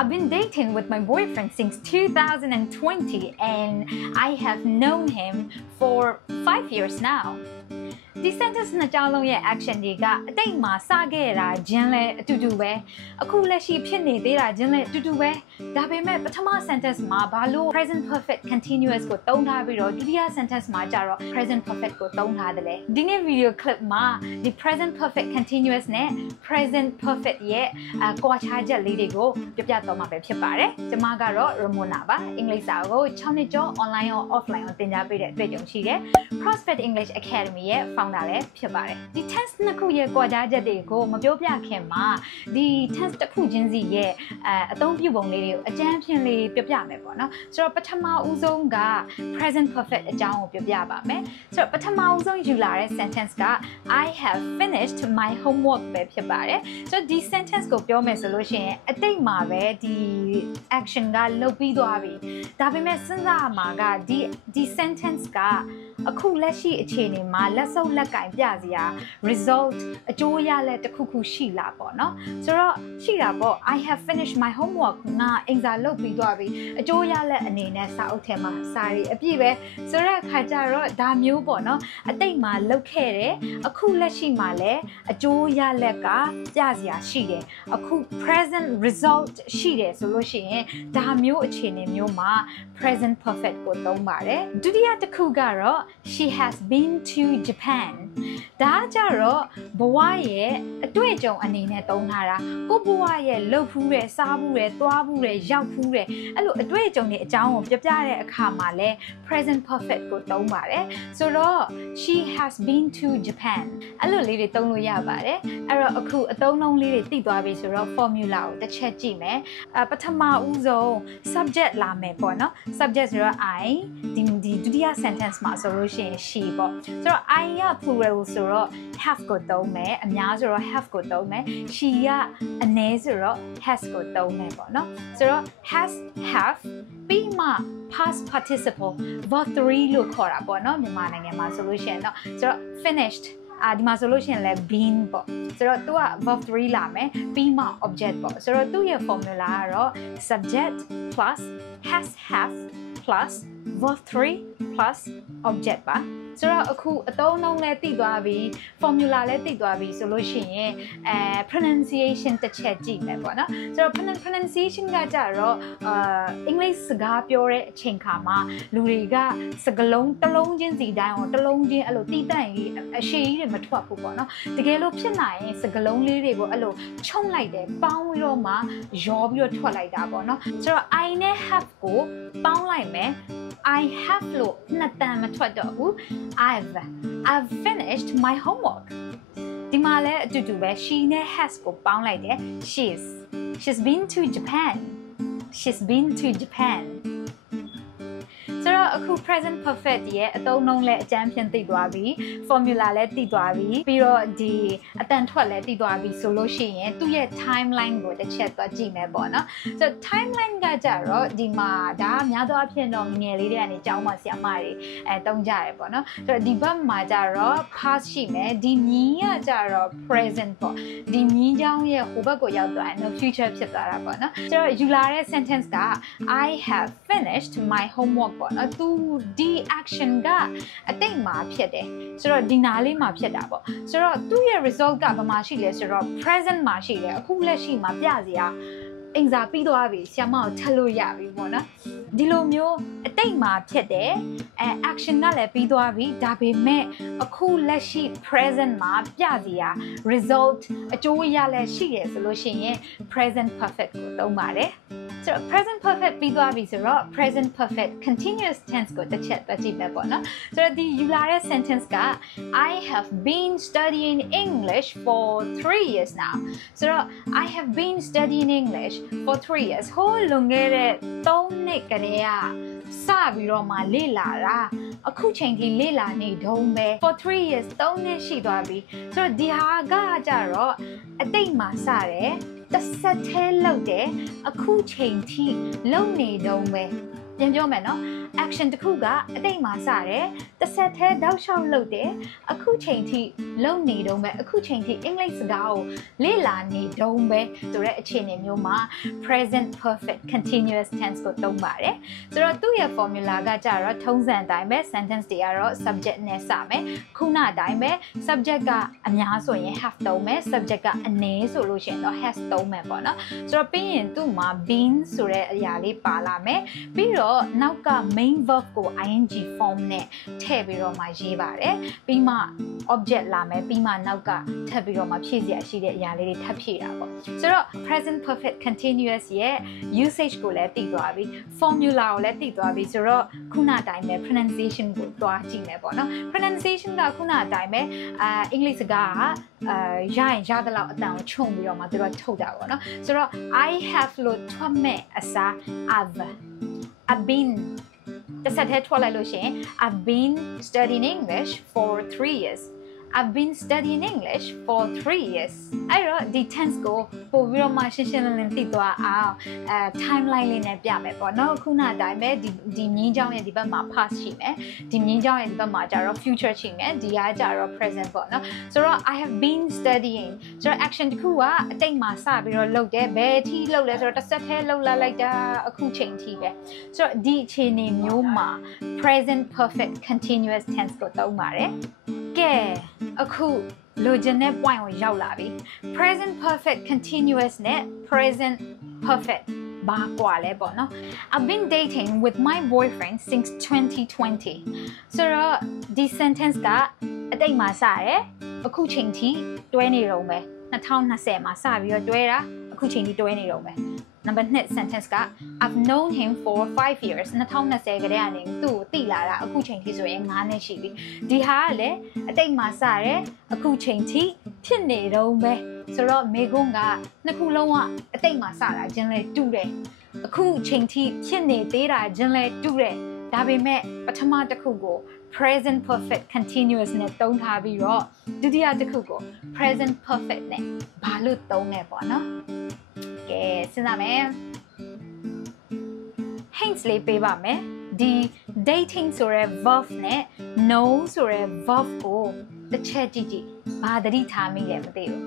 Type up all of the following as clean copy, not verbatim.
I've been dating with my boyfriend since 2020 and I have known him for 5 years now. This sentence နှစ်ကြောင်းလုံးရဲ့ action တွေကအတိတ်မှာစခဲ့တာချင်းလဲအတူတူပဲအခုလက်ရှိဖြစ်နေသေးတာချင်းလဲအတူတူပဲဒါပေမဲ့ပထမ sentence မှာဘာလို့ present perfect continuous ကိုသုံးထားပြီးတော့ဒုတိယ sentence မှာကျတော့ present perfect ကိုသုံးထားတယ်လေဒီနေ့ video clip မှာဒီ present perfect continuous နဲ့ present perfect ရဲ့ကွာခြားချက်လေးတွေကိုပြပြသွားမှာပဲဖြစ်ပါတယ်ကျွန်မကတော့ Ramona ပါအင်္ဂလိပ်စာကို6နှစ်ကျော် online ရော offline ရောသင်ကြားပေးတဲ့အတွေ့အကြုံရှိတယ် Prospect English Academy ရဲ့ founder လည်းဖြစ်ပါတယ်ဒီ test နှစ်ခုရဲ့ကွာခြားချက်တွေကိုမပြောပြခင်မှာဒီ test တစ်ခုချင်းစီရဲ့အသုံးပြုပုံလေးတွေကိုအကျဉ်းဖြင့်လေးပြပြမယ်ပေါ့နော်ဆိုတော့ပထမဦးဆုံးက present perfect အကြောင်းကိုပြပြပါမယ်ဆိုတော့ပထမဦးဆုံးယူလာတဲ့ sentence က I have finished my homework ပဲဖြစ်ပါတယ်ဆိုတော့ဒီ sentence ကိုပြောမယ်ဆိုလို့ရှိရင်အတိတ်မှာပဲဒီ action ကလုပ်ပြီးသွားပြီဒါပေမဲ့စဉ်းစားမှာကဒီ sentence ကအခုလက်ရှိအခြေအနေမှာလက်စုပ်လက်ကင်ပြစရာ result အကျိုးရလဒ်တစ်ခုခုရှိလာပေါ့နော်ဆိုတော့ရှိတာပေါ့ I have finished my homework ငါအင်စာလုပ်ပြီးသွားပြီအကျိုးရလဒ်အနေနဲ့စာအုပ်ထဲမှာစာရီအပြည့်ပဲဆိုတော့အခါကျတော့ဒါမျိုးပေါ့နော်အတိတ်မှာလုပ်ခဲ့တယ်အခုလက်ရှိမှာလည်းအကျိုးရလဒ်ကပြစရာရှိတယ်အခု present result ရှိတယ်ဆိုလို့ရှိရင်ဒါမျိုးအခြေအနေမျိုးမှာ present perfect ကိုသုံးပါတယ်ဒုတိယတစ်ခုကတော့ she has been to Japan ဒါကြတော့ဘဝရဲ့အတွေ့အကြုံအနေနဲ့သုံးထားတာကိုဘဝရဲ့လှုပ်ဖူးတဲ့စားဖူးတဲ့သွားဖူးတဲ့ရောက်ဖူးတဲ့အဲ့လိုအတွေ့အကြုံတွေအကြောင်းကိုပြပြတဲ့အခါမှာလဲ present perfect ကိုသုံးပါတယ်ဆိုတော့ she has been to Japan အဲ့လိုလေးတွေသုံးလို့ရပါတယ်အဲ့တော့အခုအသုံးအနှုန်းလေးတွေသိသွားပြီဆိုတော့ formula ကိုတစ်ချက်ကြည့်မယ်ပထမဦးဆုံး subject လာမယ်ပေါ့နော် subject ဆိုတော့ I ဒီဒုတိယ sentence မှာဆိုလို့ရှိရင် she ပေါ့ဆိုတော့ I က plural ဆိုတော့ have ကိုသုံးမယ်အများဆိုတော့ have ကိုသုံးမယ် she ကအနည်းဆိုတော့ has ကိုသုံးမယ်ပေါ့နော်ဆိုတော့ has have ပြီးမှ past participle verb 3လို့ခေါ်တာပေါ့နော်မြန်မာနိုင်ငံမှာဆိုလို့ရှိရင်เนาะဆိုတော့ finishedဒီမှာဆိုလို့ရှိရင်လည်း been ပေါ့ဆိုတော့သူက verb 3လာမယ်ပြီးမှ object ပေါ့ဆိုတော့သူ့ရဲ့ formula ကတော့ subject plus has have plus verb 3 plus object ပါဆိုတော့အခုအသုံးအနှုန်းလည်းသိသွားပြီ formula လည်းသိသွားပြီဆိုလို့ရှိရင် pronunciation တစ်ချက်ကြည့်မယ်ပေါ့နော်ဆိုတော့ pronunciation ကကြတော့အင်္ဂလိပ်စကားပြောတဲ့အချိန်ခါမှာလူတွေကစကားလုံးတစ်လုံးချင်းစီတိုင်းအောင်တစ်လုံးချင်းအဲ့လိုတိတန့်ကြီးအရှိကြီးတွေမထွက်ဘူးပေါ့နော်တကယ်လို့ဖြစ်နိုင်ရင်စကားလုံးလေးတွေကိုအဲ့လိုချုံလိုက်တယ်ပေါင်းပြီးတော့မှရောပြီးတော့ထွက်လိုက်တာပေါ့နော်ဆိုတော့ I နဲ့ have ကိုပေါင်းလိုက်မယ် I have လို့နှစ်တန်မထွက်တော့ဘူး I've finished my homework ဒီမှာလည်းအတူတူပဲ she နဲ့ has ကိုပေါင်းလိုက်တယ် she's been to Japan ဆိုတော့အခု present perfect ရဲ့အသုံးအနှုန်းလည်းအကျမ်းဖြင့်သိသွားပြီ formula လည်းသိသွားပြီပြီးတော့ဒီအတန်ထွက်လည်းသိသွားပြီဆိုလို့ရှိရင်သူ့ရဲ့ timeline ကိုတစ်ချက်သွားကြည့်မယ်ပေါ့နော်ဆိုတော့ timeline ကကြတော့ဒီမှာဒါများသောအားဖြင့်တော့ငယ်လေးတွေကနေကျောင်းမှာဆရာမတွေတုံးကြတယ်ပေါ့နော်ဆိုတော့ဒီဘက်မှာကြတော့ past ရှိမယ်ဒီမြီးကကြတော့ present ပေါ့ဒီမြီးကြောင်းရဲ့ဟိုဘက်ကိုရောက်သွားရင်တော့ future ဖြစ်သွားတာပေါ့နော်ဆိုတော့ယူလာတဲ့ sentence က I have finished my homework ပေါ့နော်သူဒီ action ကအတိတ်မှာဖြစ်တယ်ဆိုတော့ဒီနာလေးမှာဖြစ်တာပေါ့ဆိုတော့သူ့ရဲ့ result ကဘာမှရှိလဲဆိုတော့ present မှာရှိတယ်အခုလက်ရှိမှာပြစရာအင်စာပြီးသွားပြီဆရာမကိုထပ်လို့ရပြီပေါ့နော်ဒီလိုမျိုးအတိတ်မှာဖြစ်တယ်action ကလည်းပြီးသွားပြီဒါပေမဲ့အခုလက်ရှိ present မှာပြစရာ result အကျိုးရလည်းရှိရဆိုလို့ရှိရင် present perfect ကိုသုံးပါတယ်ဆိုတော့ present perfect ပြီးသွားပြီဆိုတော့ present perfect continuous tense ကိုတစ်ချက်ကြည့်မယ်ပေါ့နော်ဆိုတော့ဒီယူလာတဲ့ sentence က I have been studying English for 3 years now ဆိုတော့ I have been studying English for 3 years ဟိုလွန်ခဲ့တဲ့3နှစ်ကတည်းကစပြီးတော့မှလေ့လာတာအခုချိန်ထိလေ့လာနေတုန်းပဲ for 3 years 3နှစ်ရှိသွားပြီဆိုတော့ဒီဟာကကြတော့အတိတ်မှာစတယ်တစ်ဆက်သေးလောက်တယ်အခုချိန်ထိလုံနေတုန်းပဲ ပြန်ပြောမယ်နော် action တစ်ခုကအတိတ်မှာစတယ်တစ်ဆက်တည်းတောက်လျှောက်လုပ်တယ်အခုချိန်ထိလုပ်နေတော့မယ်အခုချိန်ထိအင်္ဂလိပ်စကားကိုလေ့လာနေတော့မယ်ဆိုတဲ့အခြေအနေမျိုးမှာ present perfect continuous tense ကိုသုံးပါတယ်ဆိုတော့သူ့ရဲ့ formula ကကြတော့ထုံးစံအတိုင်းပဲ sentence တွေကတော့ subject နဲ့စမယ်ခုနအတိုင်းပဲ subject ကအများဆိုရင် have သုံးမယ် subject ကအနည်းဆိုလို့ရှိရင်တော့ has သုံးမယ်ပေါ့နော်ဆိုတော့ပြီးရင်သူ့မှာ been ဆိုတဲ့အရာလေးပါလာမယ်ပြီးတော့နောက်က main verb ကို ing form နဲ့ထည့်ပြီးတော့မှရေးပါတယ်ပြီးမှ object လာမယ်ပြီးမှနောက်ကထပ်ပြီးတော့မှဖြည့်စရာရှိတဲ့အရာလေးတွေထပ်ဖြည့်တာပေါ့ဆိုတော့ present perfect continuous ရဲ့ usage ကိုလည်းသိသွားပြီ formula ကိုလည်းသိသွားပြီဆိုတော့ခုနအတိုင်းပဲ pronunciation ကိုတွားကြည့်မယ်ပေါ့နော် pronunciation ကခုနအတိုင်းပဲအင်္ဂလိပ်စကားကရရင်ရတဲ့လောက်အတန်ကိုခြုံပြီးတော့မှသူတို့ထုတ်တာပေါ့နော်ဆိုတော့ I have လို့ထွက်မဲ့အစား I've been တစ်ဆက်တည်းထွက်လိုက်လို့ရှိရင် I've been studying English for 3 years I've been studying English for 3 years အဲ့တော့ဒီ tense ကိုပို့ပြီးတော့မှရှင်းရှင်းလင်းလင်းသိသွားအောင် timeline လေးနဲ့ပြမယ်ပေါ့နော်ခုနအတိုင်းပဲဒီမြင်းချောင်းရဲ့ဒီဘက်မှာ past ရှိမယ်ဒီမြင်းချောင်းရဲ့ဒီဘက်မှာကျတော့ future ရှိမယ်ဒီကကျတော့ present ပေါ့နော်ဆိုတော့ I have been studying ဆိုတော့ action တစ်ခုကအတိတ်မှာစပြီးတော့လုပ်တယ်ဘယ်အထိလုပ်လဲဆိုတော့တစ်ဆက်တည်းလုပ်လာလိုက်တာအခုချိန်ထိပဲဆိုတော့ဒီအခြေအနေမျိုးမှာ present perfect continuous tense ကိုသုံးပါတယ်ကဲအခုလိုချင်တဲ့ point ကိုရောက်လာပြီ present perfect continuous နဲ့ present perfect ဘာကွာလဲပေါ့နော် I've been dating with my boyfriend since 2020 ဆိုတော့ဒီ sentence ကအတိတ်မှာစတယ်အခုချိန်ထိတွဲနေတော့မယ်2020မှာစပြီးတော့တွဲတာအခုချိန်ထိတွဲနေတော့မယ်Number 2 sentence က I've known him for 5 years 2020ကတည်းကနေသူ့ကိုသိလာတာအခုချိန်ထိဆိုရင်9နှစ်ရှိပြီဒီဟာကလည်းအတိတ်မှာစတယ်အခုချိန်ထိဖြစ်နေတော့ပဲဆိုတော့မေကွန်းကနှစ်ခုလုံးကအတိတ်မှာစတာချင်းလဲတူတယ်အခုချိန်ထိဖြစ်နေသေးတာချင်းလဲတူတယ်ဒါပေမဲ့ပထမတစ်ခုကို present perfect continuous နဲ့သုံးထားပြီးတော့ဒုတိယတစ်ခုကို present perfect နဲ့ဘာလို့သုံးလဲပေါ့နော်ကဲစဉ်းစားမယ် hints လေးပေးပါမယ်ဒီ dating ဆိုတဲ့ verb နဲ့ know ဆိုတဲ့ verb ကိုတစ်ချက်ကြည့်ကြည့်ဘာသတိထားမိလဲမသိဘူး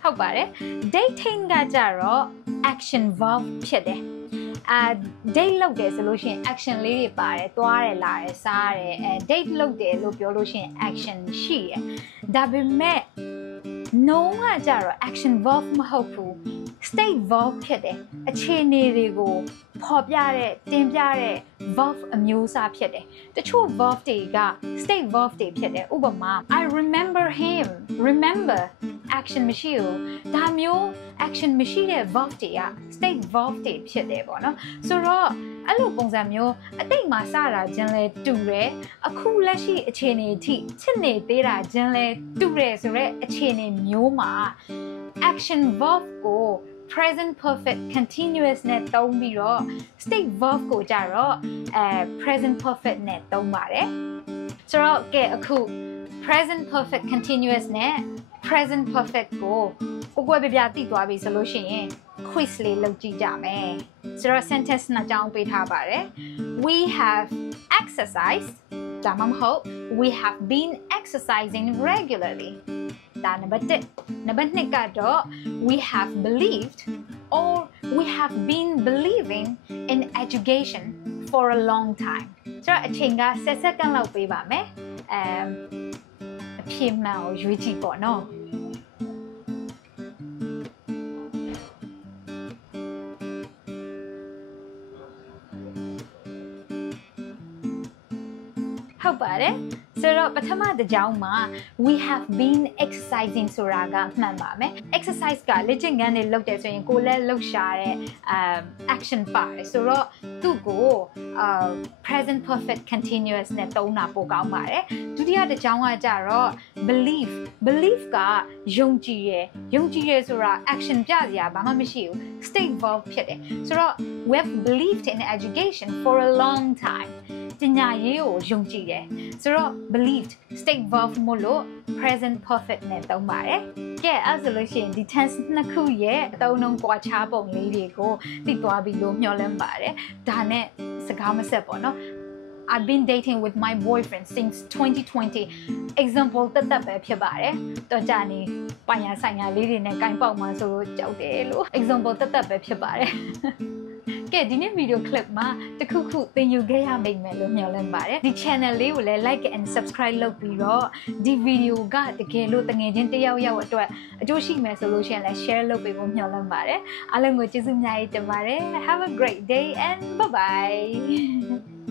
ဟုတ်ပါတယ် dating ကကြတော့ action verb ဖြစ်တယ်date လုပ်တယ်ဆိုလို့ရှိရင် action လေးတွေပါတယ်သွားတယ်လာတယ်စားတယ်date လုပ်တယ်လို့ပြောလို့ရှိရင် action ရှိတယ်ဒါပေမဲ့ no ကကြတော့ action verb မဟုတ်ဘူး state verb ဖြစ်တယ်အခြေအနေတွေကိုဖော်ပြတဲ့တင်ပြတဲ့ verb အမျိုးအစားဖြစ်တယ်တချို့ verb တွေက state verb တွေဖြစ်တယ်ဥပမာ I remember him remember action မရှိဘူးဒါမျိုး action မရှိတဲ့ verb တွေက state verb တွေဖြစ်တယ်ပေါ့နော်ဆိုတော့အဲ့လိုပုံစံမျိုးအတိတ်မှာစတာချင်းလဲတူတယ်အခုလက်ရှိအခြေအနေအထိဖြစ်နေသေးတာချင်းလဲတူတယ်ဆိုတော့အခြေအနေမျိုးမှာ action verb ကို present perfect continuous နဲ့သုံးပြီးတော့ state verb ကိုကြတော့ present perfect နဲ့သုံးပါတယ်ဆိုတော့ကဲအခု present perfect continuous နဲ့ present perfect ကိုကိုယ်ပြပြသိသွားပြီဆိုလို့ရှိရင် quiz လေးလုပ်ကြည့်ကြမယ်ဆိုတော့ sentence နှစ်ကြောင်းပေးထားပါတယ် we have exercised ဒါမှမဟုတ် we have been exercising regularly ဒါ number 1 number 2ကတော့ we have believed or we have been believing in education for a long time ဆိုတော့အချိန်က10 second လောက်ပေးပါမယ်အဖြေမှန်ကိုရွေးကြည့်ပေါ့နော်ဟုတ်ပါတယ်ဆိုတော့ပထမတစ်ကြောင်းမှာ we have been exercising ဆိုတာကမှန်ပါမယ် exercise ကလေ့ကျင့်ခန်းတွေလုပ်တယ်ဆိုရင်ကိုယ်လည်းလှုပ်ရှားတဲ့ action ပါတယ်ဆိုတော့သူ့ကိုpresent perfect continuous နဲ့သုံးတာပိုကောင်းပါတယ်ဒုတိယတစ်ကြောင်းကကြတော့ belief ကယုံကြည်ရဆိုတာ action ပြစရာဘာမှမရှိဘူး state verb ဖြစ်တယ်ဆိုတော့ we have believed in education for a long time ပညာရေးကိုယုံကြည်တယ်ဆိုတော့ believed state verb မို့လို့ present perfect နဲ့သုံးပါတယ်ကဲအဲ့ဆိုလို့ရှိရင်ဒီ tense နှစ်ခုရဲ့အသုံးအနှုန်းကွာခြားပုံလေးတွေကိုသိသွားပြီလို့မျှော်လင့်ပါတယ်ဒါနဲ့စကားမဆက်ပေါ့နော်I've been dating with my boyfriend since 2020 example တက်ပဲဖြစ်ပါတယ်တော့ကြာနေပိုင်ရဆိုင်ရလေးတွေနဲ့ကင်ပေါက်မှာဆိုလို့ကြောက်တယ်လို့ example တက်ပဲဖြစ်ပါတယ်ကဲဒီနေ့ဗီဒီယို clip မှာတခုခုသင်ယူခဲ့ရမိမယ်လို့မျှော်လင့်ပါတယ်ဒီ channel လေးကိုလည်း like and subscribe လုပ်ပြီးတော့ဒီဗီဒီယိုကတကယ်လို့တငယ်ချင်းတယောက်ယောက်အတွက်အကျိုးရှိမယ်ဆိုလို့ရှိရင်လည်း share လုပ်ပေးဖို့မျှော်လင့်ပါတယ်အားလုံးကိုကျေးဇူးအများကြီးတင်ပါတယ် have a great day and bye bye